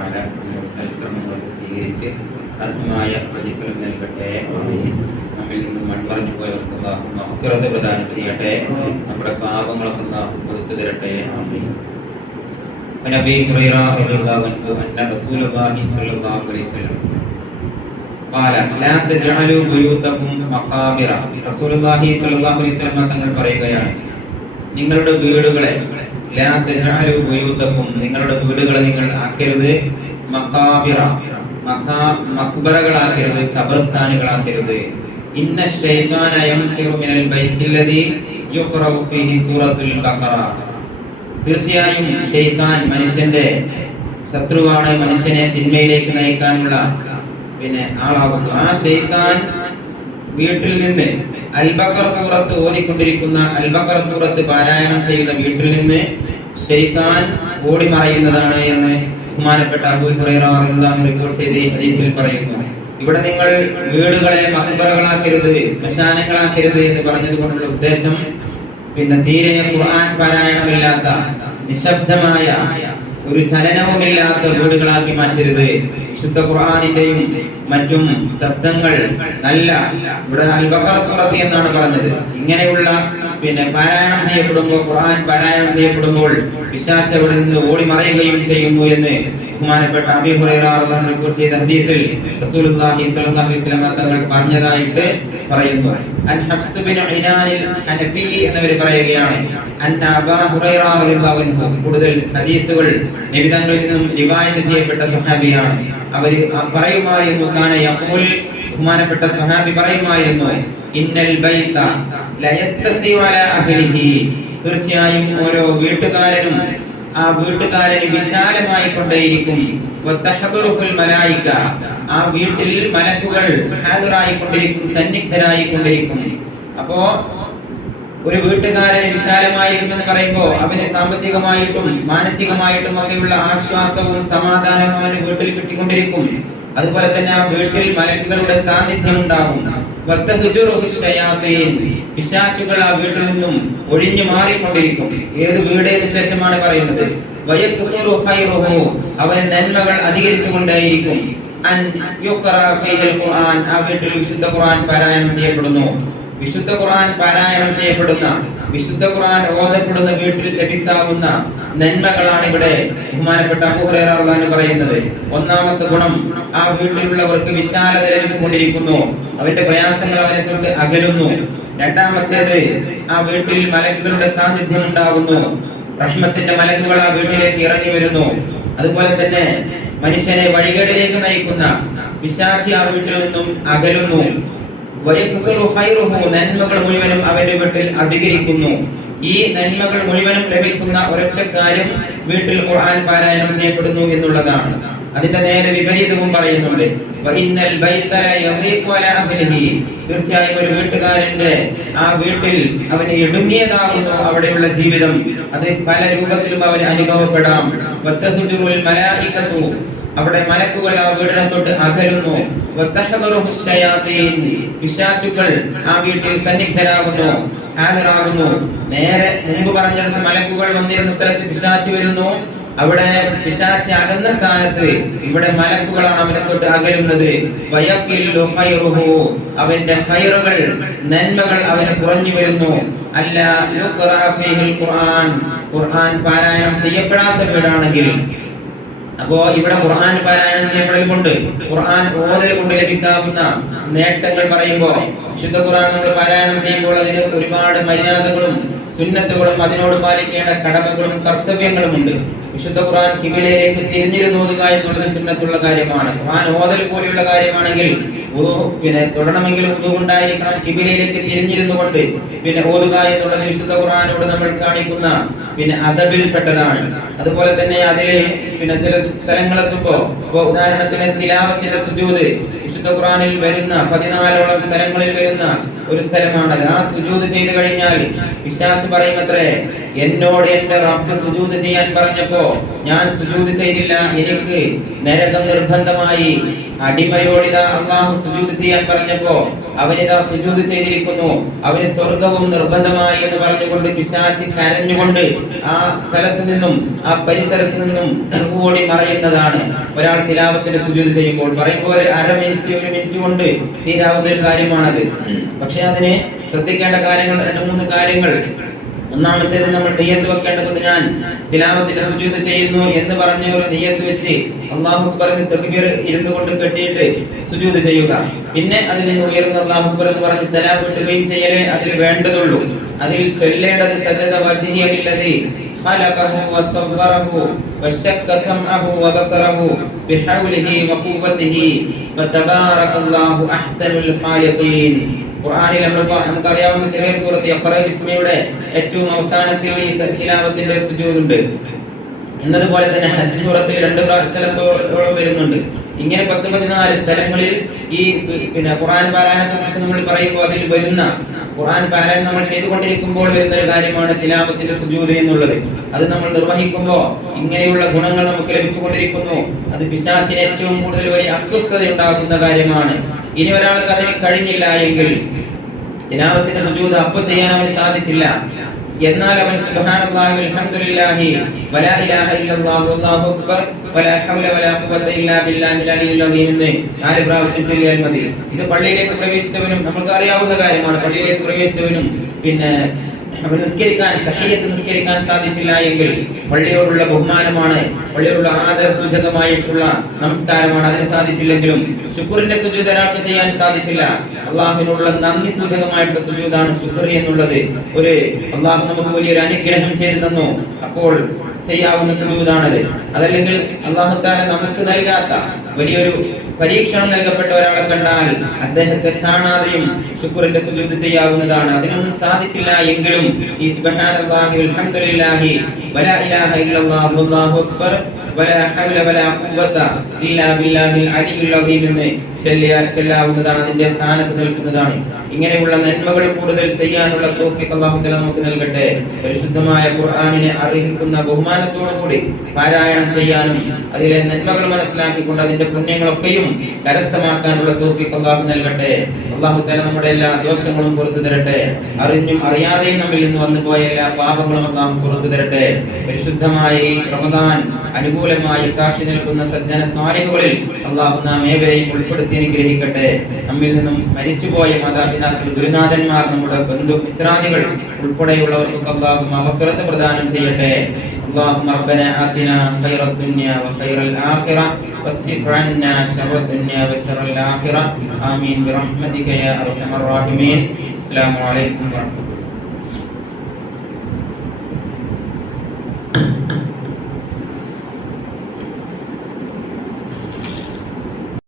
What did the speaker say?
താല നമ്മുടെ സൽക്രമങ്ങളൊക്കെ സ്വീകരിച്ച് അർഹമായ പ്രതിഫലം നൽകട്ടെ നമ്മിൽ നിന്നും മൺമറഞ്ഞു പോയവർക്ക് അല്ലാഹു മഗ്ഫിറത്ത് പ്രദാനം ചെയ്യട്ടെ നമ്മുടെ പാപങ്ങളൊക്കെ അല്ലാഹു പുറത്തു തരട്ടെ ആമീൻ عن ابي هريره رضي الله عنه ان رسول الله صلى الله عليه وسلم قال لا تجعلوا بيوتكم مقابر رسول الله صلى الله عليه وسلم തങ്ങൾ പറയുകയാണ് നിങ്ങളുടെ വീടുകളെ തജഅലു നിങ്ങളുടെ വീടുകളെ നിങ്ങൾ ആക്കരുത്. മഖാബിറ. മഖാ മഖ്ബറകളാക്കരുത്. ഖബർസ്ഥാനുകളാക്കരുത്. ഇന്ന മിനൽ ഫീഹി സൂറത്തുൽ തീർച്ചയായും മനുഷ്യന്റെ ശത്രുവാണ്. മനുഷ്യനെ തിന്മയിലേക്ക് നയിക്കാനുള്ള പിന്നെ ആളാകുന്നു ആ ഷെയ്ത്താൻ വീട്ടിൽ നിന്ന് അൽബക്കർ സൂറത്ത് ഓതിക്കൊണ്ടിരിക്കുന്ന അൽബക്കർ സൂറത്ത് പാരായണം ചെയ്യുന്ന വീട്ടിൽ നിന്ന് ശൈത്താൻ ഓടി മറയുന്നതാണ് എന്ന് ബഹുമാനപ്പെട്ട അബൂ ഹുറൈറ റളിയല്ലാഹു റിപ്പോർട്ട് ചെയ്ത് ഹദീസിൽ പറയുന്നു. ഇവിടെ നിങ്ങൾ വീടുകളെ മക്ബറകളാക്കരുത് ശ്മശാനങ്ങളാക്കരുത് എന്ന് പറഞ്ഞത് കൊണ്ടുള്ള ഉദ്ദേശം പിന്നെ തീരെ ഖുർആൻ പാരായണമില്ലാത്ത നിശബ്ദമായ ഒരു ചലനവുമില്ലാത്ത വീടുകളാക്കി മാറ്റരുത്. വിശുദ്ധ ഖുർആാനിന്റെയും മറ്റും ശബ്ദങ്ങൾ നല്ല ഇവിടെ അൽബക്കറ സൂറത്ത് എന്നാണ് പറഞ്ഞത്. ഇങ്ങനെയുള്ള പിന്നെ പാരായണം ചെയ്യപ്പെടുമ്പോൾ ഖുർആൻ പാരായണം ചെയ്യപ്പെടുമ്പോൾ പിശാച് അവിടെ നിന്ന് ഓടി മറയുകയും ചെയ്യുന്നു എന്ന് ബഹുമാനപ്പെട്ട അബി ഹുറൈറ റളിയല്ലാഹു അൻഹു റിപ്പോർട്ട് ചെയ്ത ഹദീസിൽ റസൂലുള്ളാഹി അലൈഹി വസല്ലം പറഞ്ഞതായിട്ട് പറയുന്നു. അൻ ഇനാനിൽ ഹനഫി പറയുകയാണ്. ഹുറൈറ അൻഹു. കൂടുതൽ ഹദീസുകൾ നബിതങ്ങളിൽ നിന്നും റിവായത്ത് ചെയ്യപ്പെട്ട സഹാബിയാണ് അവർ പറയുമായിരുന്നു ബഹുമാനപ്പെട്ട സഹാബി പറയുമായിരുന്നു ഇന്നൽ ബൈത ലയത്തസി തീർച്ചയായും ഓരോ വീട്ടുകാരനും ആ വീട്ടുകാരന് വിശാലമായി കൊണ്ടേയിരിക്കും. ആ വീട്ടിൽ മലക്കുകൾ ഹാജറായി കൊണ്ടിരിക്കും സന്നിഗ്ധരായി കൊണ്ടിരിക്കും. അപ്പോ ഒരു വീട്ടുകാരന് വിശാലമായിരിക്കുമെന്ന് പറയുമ്പോൾ അവന് സാമ്പത്തികമായിട്ടും മാനസികമായിട്ടും ഒക്കെയുള്ള ആശ്വാസവും സമാധാനവും അവന് വീട്ടിൽ കിട്ടിക്കൊണ്ടിരിക്കും. അതുപോലെ തന്നെ ആ വീട്ടിൽ മലക്കുകളുടെ സാന്നിധ്യം ഉണ്ടാകും. വീട്ടിൽ നിന്നും ഒഴിഞ്ഞു മാറിക്കൊണ്ടിരിക്കും. ഏത് വീടേത് ശേഷമാണ് പറയുന്നത്. അവന് നന്മകൾ ഫീഹിൽ ഖുർആൻ. ആ വീട്ടിൽ വിശുദ്ധ ഖുർആൻ പാരായണം ചെയ്യപ്പെടുന്നു. വിശുദ്ധ ഖുർആൻ പാരായണം ചെയ്യപ്പെടുന്ന വിശുദ്ധ ഖുർആൻ ഓതപ്പെടുന്ന വീട്ടിൽ ലഭിക്കാവുന്ന നന്മകളാണ് ഇവിടെ ബഹുമാനപ്പെട്ട അബൂ ഹുറൈറ റളിയല്ലാഹു അൻഹു പറയുന്നത്. ഒന്നാമത്തെ ഗുണം ആ വീട്ടിലുള്ളവർക്ക് വിശാലത ലഭിച്ചുകൊണ്ടിരിക്കുന്നു. അവരുടെ പ്രയാസങ്ങൾ അവരെ തൊട്ട് അകലുന്നു. രണ്ടാമത്തേത് ആ വീട്ടിൽ മലക്കുകളുടെ സാന്നിധ്യം ഉണ്ടാകുന്നു. റഹ്മത്തിന്റെ മലക്കുകൾ ആ വീട്ടിലേക്ക് ഇറങ്ങി വരുന്നു. അതുപോലെ തന്നെ മനുഷ്യനെ വഴികളിലേക്ക് നയിക്കുന്ന വിശാചി ആ വീട്ടിൽ നിന്നും അകലുന്നു. നന്മകൾ മുഴുവനും അവന്റെ വീട്ടിൽ അധികരിക്കുന്നു. ഈ നന്മകൾ മുഴുവനും ലഭിക്കുന്ന ഒരൊറ്റ കാര്യം വീട്ടിൽ ഖുർആൻ പാരായണം ചെയ്യപ്പെടുന്നു എന്നുള്ളതാണ്. അതിന്റെ നേരെ വിപരീതവും പറയുന്നുണ്ട്. തീർച്ചയായും ഒരു വീട്ടുകാരന്റെ ആ വീട്ടിൽ അവന് ഇടുങ്ങിയതാകുന്നു അവിടെയുള്ള ജീവിതം. അത് പല രൂപത്തിലും അവന് അനുഭവപ്പെടാം. അവിടെ മലക്കുകൾ ആ വീടിനെ തൊട്ട് അകലുന്നു. പിശാചുക്കൾ ആ വീട്ടിൽ സന്നിഗ്ധരാകുന്നു ഹാജരാകുന്നു. നേരെ മുമ്പ് പറഞ്ഞിരുന്ന മലക്കുകൾ വന്നിരുന്ന സ്ഥലത്ത് പിശാച്ച് വരുന്നു. അവിടെ പിശാച്ച് അകന്ന സ്ഥാനത്ത് ഇവിടെ മലക്കുകളാണ് അവനെ തൊട്ട് അകലുന്നത്. അവന്റെ ഹൈറുകൾ നന്മകൾ അവന് കുറഞ്ഞു വരുന്നു. അല്ല ഖുർആൻ. ഖുർആൻ പാരായണം ചെയ്യപ്പെടാത്ത വീടാണെങ്കിൽ അപ്പോ ഇവിടെ ഖുർആൻ പാരായണം ചെയ്യപ്പെടലുമുണ്ട് ഖുർആൻ ഓരോ കൊണ്ട് ലഭിക്കാവുന്ന നേട്ടങ്ങൾ പറയുമ്പോൾ വിശുദ്ധ ഖുർആൻ നമ്മൾ പാരായണം ചെയ്യുമ്പോൾ അതിന് ഒരുപാട് മര്യാദകളും സുന്നത്തുകളും അതിനോട് പാലിക്കേണ്ട കടമകളും കർത്തവ്യങ്ങളും ഉണ്ട് വിശുദ്ധ ഖുർആൻ കിബിലയിലേക്ക് തിരിഞ്ഞിരുന്നോതുക എന്നുള്ളത് സുന്നത്തുള്ള കാര്യമാണ്. ഖുർആൻ ഓതൽ പോലെയുള്ള കാര്യമാണെങ്കിൽ പിന്നെ തുടരണമെങ്കിൽ ഉണ്ടായിരിക്കണം കിബിലയിലേക്ക് തിരിഞ്ഞിരുന്നു കൊണ്ട്. പിന്നെ ഓതുക എന്നുള്ളത് വിശുദ്ധ ഖുർആനോട് നമ്മൾ കാണിക്കുന്ന പിന്നെ അതബിൽപ്പെട്ടതാണ് അതുപോലെ തന്നെ അതിലെ പിന്നെ ചില സ്ഥലങ്ങളെത്തുമ്പോ ഉദാഹരണത്തിന് തിലാവത്തിന്റെ സുജൂത്. വിശുദ്ധ ഖുറാനിൽ വരുന്ന പതിനാലോളം സ്ഥലങ്ങളിൽ വരുന്ന ഒരു സ്ഥലമാണ് ആ സുജൂത് ചെയ്തു കഴിഞ്ഞാൽ വിശ്വാസ് പറയുമത്രേ എന്നോട് എന്റെ റബ്ബ് സുജൂത് ചെയ്യാൻ പറഞ്ഞപ്പോ ഞാൻ സുജൂത് ചെയ്തില്ല. എനിക്ക് നരകം നിർബന്ധമായി അടിമയോടിതാ അള്ളാഹു സുജൂത് ചെയ്യാൻ പറഞ്ഞപ്പോ അവനിതാ സുജൂത് ചെയ്തിരിക്കുന്നു. അവന് സ്വർഗവും നിർബന്ധമായി എന്ന് പറഞ്ഞുകൊണ്ട് പിശാചി കരഞ്ഞുകൊണ്ട് ആ സ്ഥലത്ത് നിന്നും ആ പരിസരത്ത് നിന്നും ഓടി മറയുന്നതാണ്. ഒരാൾ തിലാവത്തിന്റെ സുജൂത് ചെയ്യുമ്പോൾ പറയുമ്പോൾ അര മിനിറ്റ് മിനിറ്റ് കൊണ്ട് തീരാവുന്ന ഒരു കാര്യമാണത്. പക്ഷെ അതിനെ ശ്രദ്ധിക്കേണ്ട കാര്യങ്ങൾ രണ്ട് മൂന്ന് കാര്യങ്ങൾ. ഒന്നാമത്തേത് നമ്മൾ നെയ്യത്ത് വെക്കേണ്ടതുണ്ട് ഞാൻ. തിലാവത്തിന്റെ സുജൂത് ചെയ്യുന്നു എന്ന് പറഞ്ഞ ഒരു നെയ്യത്ത് വെച്ച് അള്ളാഹു പറഞ്ഞ് തക്ബീർ ഇരുന്നു കൊണ്ട് കെട്ടിയിട്ട് സുജൂത് ചെയ്യുക. പിന്നെ അതിൽ നിന്ന് ഉയർന്ന അള്ളാഹു എന്ന് പറഞ്ഞ് സ്ഥലം കിട്ടുകയും ചെയ്യലേ അതിൽ വേണ്ടതുള്ളൂ. അതിൽ ചൊല്ലേണ്ടത് സത്യത വജ്ഹിയല്ലതി خلقه وصوره وشق سمعه وبصره بحوله وقوته فتبارك الله احسن الخالقين ഖുർആനിൽ നമ്മൾ പ- നമുക്കറിയാവുന്ന ചെറിയ സൂറത്ത് യഖ്റ ബിസ്മിയുടെ ഏറ്റവും അവസാനത്തിൽ ഈ സ- തിലാവത്തിന്റെ സുജൂദുണ്ട് എന്നതുപോലെ തന്നെ ഹജ്ജ് സൂറത്തിൽ രണ്ട് പ്രാ- സ്ഥലത്തോളം വരുന്നുണ്ട് ഇങ്ങനെ പത്ത് പതിനാല് സ്ഥലങ്ങളിൽ ഈ സു- പിന്നെ ഖുർആൻ പാരായണത്തെ കുറിച്ച് നമ്മൾ പറയുമ്പോൾ അതിൽ വരുന്ന ഖുർആൻ പാരായണം നമ്മൾ ചെയ്തുകൊണ്ടിരിക്കുമ്പോൾ വരുന്ന ഒരു കാര്യമാണ് തിലാപത്തിന്റെ സുജൂദ് എന്നുള്ളത്. അത് നമ്മൾ നിർവഹിക്കുമ്പോൾ ഇങ്ങനെയുള്ള ഗുണങ്ങൾ നമുക്ക് ലഭിച്ചുകൊണ്ടിരിക്കുന്നു. അത് പിശാച്ചിന് ഏറ്റവും കൂടുതൽ വലിയ അസ്വസ്ഥത ഉണ്ടാകുന്ന കാര്യമാണ്. ഇനി ഒരാൾക്ക് അതിന് കഴിഞ്ഞില്ല എങ്കിൽ തിലാപത്തിന്റെ സുജൂദ് അപ്പൊ ചെയ്യാൻ അവന് സാധിച്ചില്ല. എന്നാൽ അവൻ സുബ്ഹാനല്ലാഹി വൽഹംദുലില്ലാഹി വലാ ഇലാഹ ഇല്ലല്ലാഹു വല്ലാഹു അക്ബർ വലാ ഹൗല വലാ ഖുവത ഇല്ലാ ബില്ലാഹിൽ അലിയിൽ അദീം എന്ന് നാല് പ്രാവശ്യം ചൊല്ലിയാൽ മതി. ഇത് പള്ളിയിലേക്ക് പ്രവേശിച്ചവനും നമുക്ക് അറിയാവുന്ന കാര്യമാണ്. പള്ളിയിലേക്ക് പ്രവേശിച്ചവനും പിന്നെ നിസ്കരിക്കാൻ തഹീയത്ത് നിസ്കരിക്കാൻ സാധിച്ചില്ല എങ്കിൽ പള്ളിയോടുള്ള ബഹുമാനമാണ് പള്ളിയോടുള്ള ആദര സൂചകമായിട്ടുള്ള നമസ്കാരമാണ്. അതിന് സാധിച്ചില്ലെങ്കിലും ശുക്രിന്റെ ഒരാൾക്ക് ചെയ്യാൻ സാധിച്ചില്ല. അള്ളാഹുവിനുള്ള നന്ദി സൂചകമായിട്ടുള്ള സുജൂദാണ് ശുക്രി എന്നുള്ളത്. ഒരു അള്ളാഹു നമുക്ക് വലിയൊരു അനുഗ്രഹം ചെയ്തു തന്നു. അപ്പോൾ ചെയ്യാവുന്ന ഇതാണത് അതല്ലെങ്കിൽ അള്ളാഹുത്താല നമുക്ക് നൽകാത്ത വലിയൊരു പരീക്ഷണം നൽകപ്പെട്ട ഒരാളെ കണ്ടാൽ അദ്ദേഹത്തെ കാണാതെയും ശുക്രന്റെ സുജൂത് ചെയ്യാവുന്നതാണ്. അതിനൊന്നും സാധിച്ചില്ല എങ്കിലും ഈ സുബ്ഹാനല്ലാഹി അൽഹംദുലില്ലാഹി വലാ ഇലാഹ ഇല്ലല്ലാഹു അല്ലാഹു അക്ബർ വലാ ഇല്ലാ ബില്ലാഹിൽ അതിന്റെ സ്ഥാനത്ത് നിൽക്കുന്നതാണ്. ഇങ്ങനെയുള്ള നന്മകൾ കൂടുതൽ ചെയ്യാനുള്ള തൗഫീഖ് അല്ലാഹു നമുക്ക് നൽകട്ടെ. പരിശുദ്ധമായ ഖുർആനിനെ അറിയിക്കുന്ന ബഹുമാനത്തോടു കൂടി പാരായണം ചെയ്യാനും അതിലെ നന്മകൾ മനസ്സിലാക്കിക്കൊണ്ട് അതിന്റെ പുണ്യങ്ങളൊക്കെയും കരസ്ഥമാക്കാനുള്ള തൗഫീഖ് അല്ലാഹു നൽകട്ടെ. അല്ലാഹു തആല നമ്മുടെ എല്ലാ ദോഷങ്ങളും പുറത്തു തരട്ടെ. അറിഞ്ഞും അറിയാതെയും നമ്മിൽ നിന്ന് വന്നുപോയ എല്ലാ പാപങ്ങളും അല്ലാഹു പുറത്തു തരട്ടെ. പരിശുദ്ധമായ ഈ റമദാൻ അനുകൂലമായി സാക്ഷി നിൽക്കുന്ന സജ്ജന സ്മാരകങ്ങളിൽ അള്ളാഹു നാം ഏവരെയും ഉൾപ്പെടുത്തി അനുഗ്രഹിക്കട്ടെ നമ്മിൽ നിന്നും മരിച്ചുപോയ മാതാപിതാക്കൾ ഗുരുനാഥന്മാർ നമ്മുടെ ബന്ധു മിത്രാദികൾ ഉൾപ്പെടെയുള്ളവർക്ക് അള്ളാഹു മഹഫിറത്ത് പ്രദാനം ചെയ്യട്ടെ اللهم ربنا آتنا خير الدنيا وخير الآخرة واصرف عنا شر الدنيا وشر الآخرة آمين برحمتك يا أرحم الراحمين السلام عليكم ورحمة الله